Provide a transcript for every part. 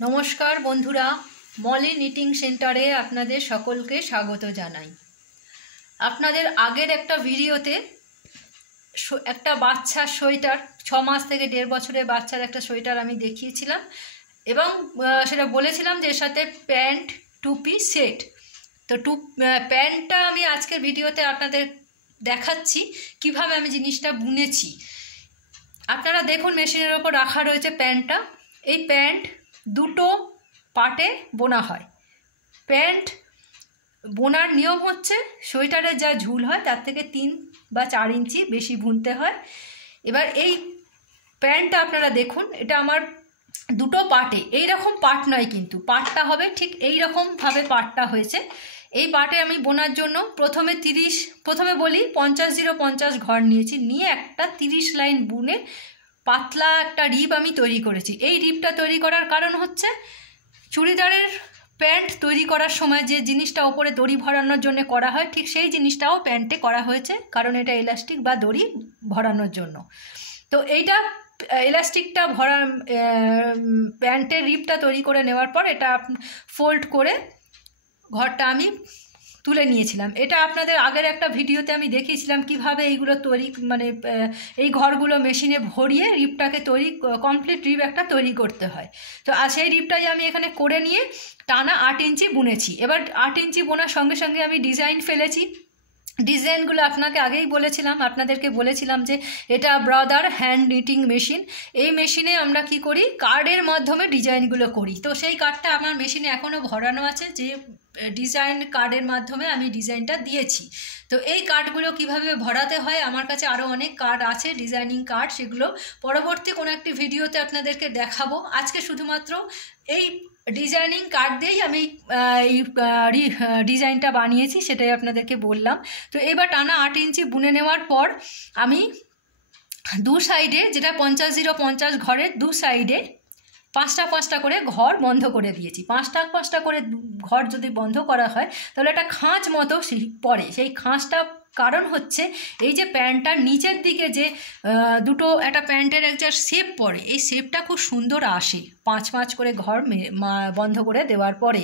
নমস্কার বন্ধুরা, মলি নিটিং সেন্টারে আপনাদের সকলকে স্বাগত জানাই। আপনাদের আগের একটা ভিডিওতে একটা বাচ্চার সোয়েটার, 6 মাস থেকে 1.5 বছরের বাচ্চার একটা সোয়েটার আমি দেখিয়েছিলাম এবং সেটা বলেছিলাম যে এর সাথে প্যান্ট, টুপি সেট। তো প্যান্টটা আমি আজকের ভিডিওতে আপনাদের দেখাচ্ছি কিভাবে আমি জিনিসটা বুনেছি। আপনারা দেখুন, মেশিনের ওপর রাখা রয়েছে প্যান্টটা। এই প্যান্ট দুটো পার্টে বোনা হয়। প্যান্ট বোনার নিয়ম হচ্ছে সোয়েটারের যা ঝুল হয় তার থেকে 3 বা 4 ইঞ্চি বেশি বুনতে হয়। এবার এই প্যান্টটা আপনারা দেখুন, এটা আমার দুটো পার্টে, এইরকম পার্ট নয় কিন্তু, পার্টটা হবে ঠিক এইরকমভাবে পার্টটা হয়েছে। এই পার্টে আমি বোনার জন্য প্রথমে বলি 50-0-50 ঘর নিয়েছি, নিয়ে একটা 30 লাইন বুনে পাতলা একটা রিপ আমি তৈরি করেছি। এই রিপটা তৈরি করার কারণ হচ্ছে চুড়িদারের প্যান্ট তৈরি করার সময় যে জিনিসটা ওপরে দড়ি ভরানোর জন্য করা হয়, ঠিক সেই জিনিসটাও প্যান্টে করা হয়েছে, কারণ এটা ইলাস্টিক বা দড়ি ভরানোর জন্য। তো এইটা ইলাস্টিকটা প্যান্টের রিপটা তৈরি করে নেওয়ার পর এটা ফোল্ড করে ঘরটা আমি তুলে নিয়েছিলাম। এটা আপনাদের আগের একটা ভিডিওতে আমি দেখিয়েছিলাম কিভাবে এইগুলো তৈরি, এই ঘরগুলো মেশিনে ভরিয়ে রিপটাকে কমপ্লিট রিপ একটা তৈরি করতে হয়। তো সেই রিপটাই আমি এখানে করে নিয়ে টানা 8 ইঞ্চি বুনেছি। এবার 8 ইঞ্চি বোনার সঙ্গে সঙ্গে আমি ডিজাইন ফেলেছি। ডিজাইনগুলো আপনাদেরকে বলেছিলাম যে এটা ব্রাদার হ্যান্ড নিটিং মেশিন। এই মেশিনে আমরা কি করি, কার্ডের মাধ্যমে ডিজাইনগুলো করি। তো সেই কার্ডটা আমার মেশিনে এখনও ভরানো আছে, যে ডিজাইন কার্ডের মাধ্যমে আমি ডিজাইনটা দিয়েছি। তো এই কার্ডগুলো কিভাবে ভরাতে হয়, আমার কাছে আরও অনেক কার্ড আছে, ডিজাইনিং কার্ড, সেগুলো পরবর্তী কোনো একটি ভিডিওতে আপনাদেরকে দেখাবো। আজকে শুধুমাত্র এই ডিজাইনিং কার্ড দিয়েই আমি এই ডিজাইনটা বানিয়েছি, সেটাই আপনাদেরকে বললাম। তো এবার টানা 8 ইঞ্চি বুনে নেওয়ার পর আমি দু সাইডে, যেটা 50-0-50 ঘরের দু সাইডে 5টা করে ঘর বন্ধ করে দিয়েছি। 5টা করে ঘর যদি বন্ধ করা হয় তাহলে একটা খাঁজ মতো পড়ে। সেই খাঁজটা কারণ হচ্ছে এই যে প্যান্টটার নিচের দিকে যে একটা প্যান্টের একটা শেপ পড়ে, এই শেপটা খুব সুন্দর আসে 5 করে ঘর বন্ধ করে দেওয়ার পরে।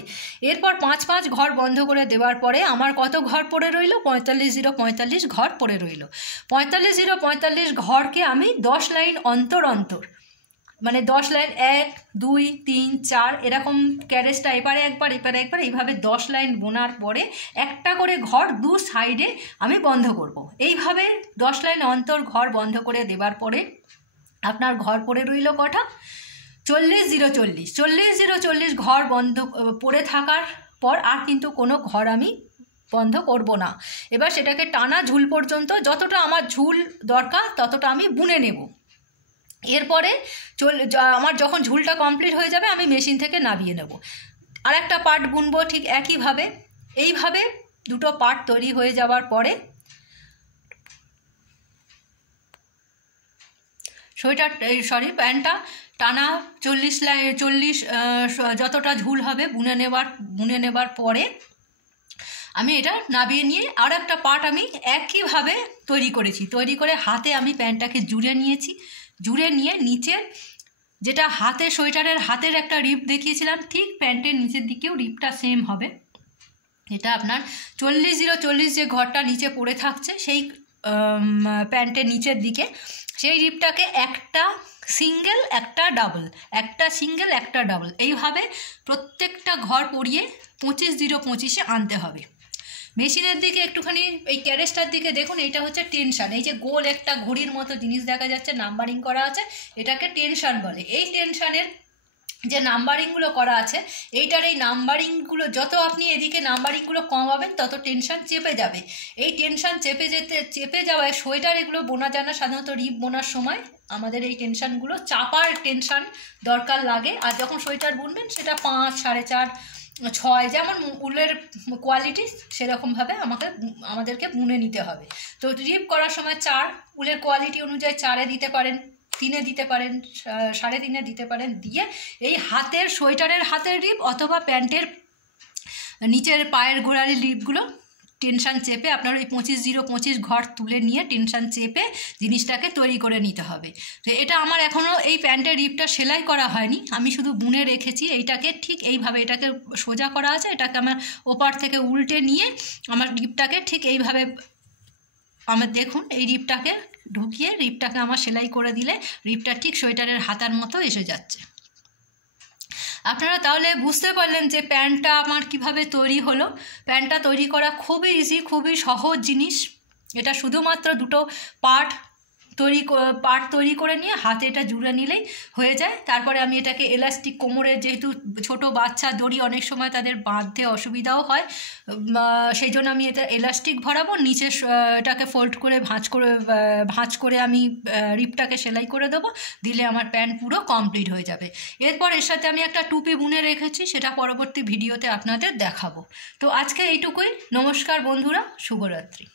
এরপর 5 ঘর বন্ধ করে দেওয়ার পরে আমার কত ঘর পড়ে রইল? 45-0-45 ঘর পড়ে রইল। 45-0-45 ঘরকে আমি 10 লাইন অন্তর 10 লাইন 1-2-3-4 এরকম ক্যারেজটা এপারে একবার এইভাবে 10 লাইন বোনার পরে একটা করে ঘর দু সাইডে আমি বন্ধ করব। এইভাবে 10 লাইন অন্তর ঘর বন্ধ করে দেবার পরে আপনার ঘর পড়ে রইল কটা? 40-0-40। 40-0-40 ঘর বন্ধ পড়ে থাকার পর আর কিন্তু কোনো ঘর আমি বন্ধ করব না। এবার সেটাকে টানা ঝুল পর্যন্ত, যতটা আমার ঝুল দরকার ততটা আমি বুনে নেব। এরপরে আমার যখন ঝুলটা কমপ্লিট হয়ে যাবে আমি মেশিন থেকে নামিয়ে নেব। আর একটা পার্ট বুনবো ঠিক একইভাবে। এইভাবে দুটো পার্ট তৈরি হয়ে যাওয়ার পরে প্যান্টটা টানা 40 যতটা ঝুল হবে বুনে নেবার পরে আমি এটা নামিয়ে নিয়ে আর একটা পার্ট আমি একইভাবে তৈরি করে হাতে আমি প্যান্টটাকে জুড়ে নিয়েছি। জুড়ে নিয়ে নিচের যেটা সোয়েটারের হাতের একটা রিপ দেখিয়েছিলাম, ঠিক প্যান্টের নিচের দিকেও রিপটা সেম হবে। এটা আপনার 40-0-40 যে ঘরটা নিচে পড়ে থাকছে সেই প্যান্টের নিচের দিকে, সেই রিপটাকে একটা সিঙ্গেল একটা ডাবল এইভাবে প্রত্যেকটা ঘর পরিয়ে 25-0-25-এ আনতে হবে। মেশিনের দিকে একটুখানি এই ক্যারেজটার দিকে দেখুন, এইটা হচ্ছে টেনশন। এই যে গোল একটা ঘড়ির মতো জিনিস দেখা যাচ্ছে, নাম্বারিং করা আছে, এটাকে টেনশন বলে। এই টেনশনের যে নাম্বারিংগুলো করা আছে, এইটার এই নাম্বারিংগুলো যত আপনি এদিকে নাম্বারিংগুলো কমাবেন তত টেনশন চেপে যাবে। এই টেনশন চেপে যাওয়ায় সোয়েটার এগুলো বোনা যায় না। সাধারণত রিপ বোনার সময় আমাদের এই টেনশনগুলো চাপার টেনশন দরকার লাগে। আর যখন সোয়েটার বুনবেন সেটা 5, 4.5, 6 যেমন উলের কোয়ালিটি সেরকমভাবে আমাদেরকে বুনে নিতে হবে। তো রিপ করার সময় 4, উলের কোয়ালিটি অনুযায়ী 4-এ দিতে পারেন, 3-এ দিতে পারেন, 3.5-এ দিতে পারেন। দিয়ে এই সোয়েটারের হাতের রিপ অথবা প্যান্টের নিচের পায়ের গোড়ালির রিপগুলো টেনশান চেপে আপনার ওই 25-0-25 ঘর তুলে নিয়ে টেনশান চেপে জিনিসটাকে তৈরি করে নিতে হবে। তো এটা আমার এখনও এই প্যান্টের রিপটা সেলাই করা হয়নি, আমি শুধু বুনে রেখেছি। এইটাকে ঠিক এইভাবে এটাকে সোজা করা আছে, এটাকে আমার ওপার থেকে উল্টে নিয়ে আমার রিপটাকে ঠিক এইভাবে আমার দেখুন এই রিপটাকে ঢুকিয়ে রিপটাকে আমার সেলাই করে দিলে রিপটা ঠিক সোয়েটারের হাতার মতো এসে যাচ্ছে। আপনারা তাহলে বুঝতে পারলেন যে প্যান্টটা আমার কিভাবে তৈরি হলো। প্যান্টটা তৈরি করা খুবই ইজি, খুবই সহজ জিনিস। এটা শুধুমাত্র দুটো পার্ট তৈরি করে নিয়ে হাতে এটা জুড়ে নিলেই হয়ে যায়। তারপরে আমি এটাকে এলাস্টিক কোমরে, যেহেতু ছোট বাচ্চা দড়ি অনেক সময় তাদের বাঁধতে অসুবিধাও হয়, সেই জন্য আমি এটা এলাস্টিক ভরাবো, নিচে এটাকে ফোল্ড করে ভাঁজ করে আমি রিপটাকে সেলাই করে দেবো, দিলে আমার প্যান্ট পুরো কমপ্লিট হয়ে যাবে। এরপর এর সাথে আমি একটা টুপি বুনে রেখেছি, সেটা পরবর্তী ভিডিওতে আপনাদের দেখাবো। তো আজকে এইটুকুই। নমস্কার বন্ধুরা, শুভরাত্রি।